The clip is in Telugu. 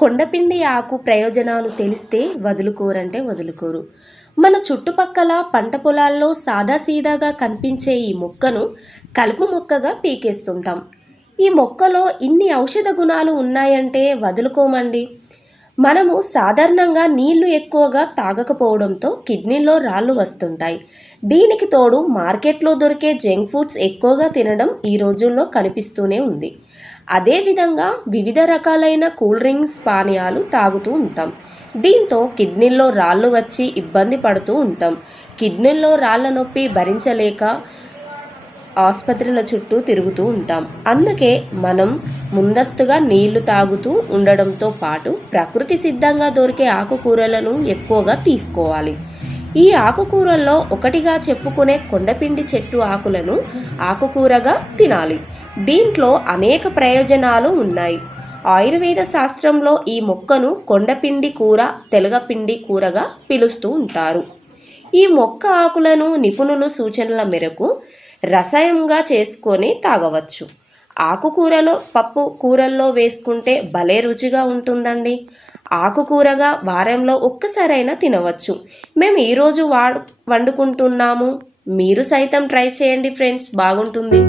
కొండపిండి ఆకు ప్రయోజనాలు తెలిస్తే వదులుకోరంటే వదులుకోరు. మన చుట్టుపక్కల పంట పొలాల్లో సాదాసీదాగా కనిపించే ఈ మొక్కను కలుపు మొక్కగా పీకేస్తుంటాం. ఈ మొక్కలో ఇన్ని ఔషధ గుణాలు ఉన్నాయంటే వదులుకోమండి. మనము సాధారణంగా నీళ్లు ఎక్కువగా తాగకపోవడంతో కిడ్నీలో రాళ్ళు వస్తుంటాయి. దీనికి తోడు మార్కెట్లో దొరికే జంక్ ఫుడ్స్ ఎక్కువగా తినడం ఈ రోజుల్లో కనిపిస్తూనే ఉంది. అదేవిధంగా వివిధ రకాలైన కూల్ డ్రింక్స్ పానీయాలు తాగుతూ ఉంటాం. దీంతో కిడ్నీల్లో రాళ్ళు వచ్చి ఇబ్బంది పడుతూ ఉంటాం. కిడ్నీల్లో రాళ్ళ నొప్పి భరించలేక ఆసుపత్రుల చుట్టూ తిరుగుతూ ఉంటాం. అందుకే మనం ముందస్తుగా నీళ్లు తాగుతూ ఉండడంతో పాటు ప్రకృతి సిద్ధంగా దొరికే ఆకుకూరలను ఎక్కువగా తీసుకోవాలి. ఈ ఆకుకూరల్లో ఒకటిగా చెప్పుకునే కొండపిండి చెట్టు ఆకులను ఆకుకూరగా తినాలి. దీంట్లో అనేక ప్రయోజనాలు ఉన్నాయి. ఆయుర్వేద శాస్త్రంలో ఈ మొక్కను కొండపిండి కూర, తెలగపిండి కూరగా పిలుస్తూ ఉంటారు. ఈ మొక్క ఆకులను నిపుణుల సూచనల మేరకు రసాయంగా చేసుకొని తాగవచ్చు. ఆకుకూరలో పప్పు కూరల్లో వేసుకుంటే భలే రుచిగా ఉంటుందండి. ఆకుకూరగా వారంలో ఒక్కసారైనా తినవచ్చు. మేము ఈరోజు వండుకుంటున్నాము. మీరు సైతం ట్రై చేయండి ఫ్రెండ్స్, బాగుంటుంది.